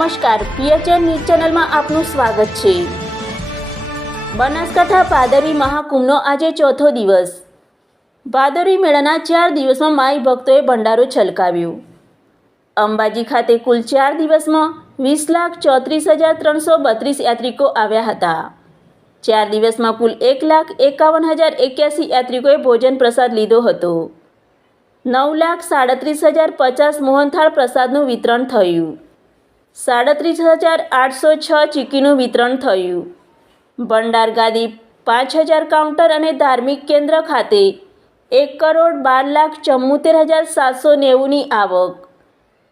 નમસ્કાર, PHN news ચેનલમાં આપનું સ્વાગત છે। બનાસકાંઠા ભાદરવી મહાકુંભનો આજે ચોથો દિવસ। ભાદરવી મેળાના 4 દિવસમાં માઈ ભક્તોએ ભંડારો છલકાવ્યો। અંબાજી ખાતે કુલ 4 દિવસમાં 20,34,332 યાત્રિકો આવ્યા હતા। 4 દિવસમાં કુલ 1,51,081 યાત્રિકોએ ભોજન પ્રસાદ લીધો હતો। 9,37,050 મોહનથાળ પ્રસાદનું વિતરણ થયું। 37,806 ચીકીનું વિતરણ થયું। ભંડાર ગાદી 5,000 કાઉન્ટર અને ધાર્મિક કેન્દ્ર ખાતે 1,12,74,790ની આવક।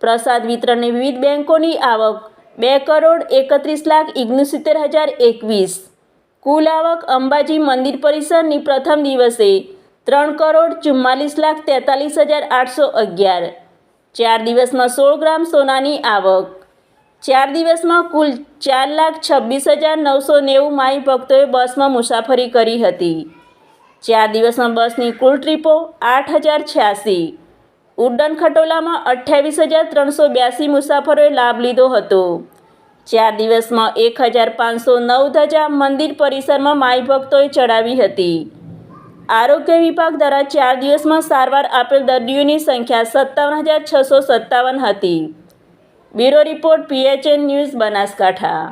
પ્રસાદ વિતરણની વિવિધ બેંકોની આવક 2,31,69,021। કુલ આવક અંબાજી મંદિર પરિસરની પ્રથમ દિવસે 3,44,43,811। 4 દિવસમાં 16 ગ્રામ સોનાની આવક। 4 દિવસમાં કુલ 4,26,990 માઈ ભક્તોએ બસમાં મુસાફરી કરી હતી। 4 દિવસમાં બસની કુલ ટ્રીપો 8,086। ઉડ્ડયન ખટોલામાં 28,382 મુસાફરોએ લાભ લીધો હતો। 4 દિવસમાં 1,509 ધજા મંદિર પરિસરમાં માઈ ભક્તોએ ચડાવી હતી। આરોગ્ય વિભાગ દ્વારા 4 દિવસમાં સારવાર આપેલ દર્દીઓની સંખ્યા 57,657 હતી। Bureau report, PHN news, Banaskantha.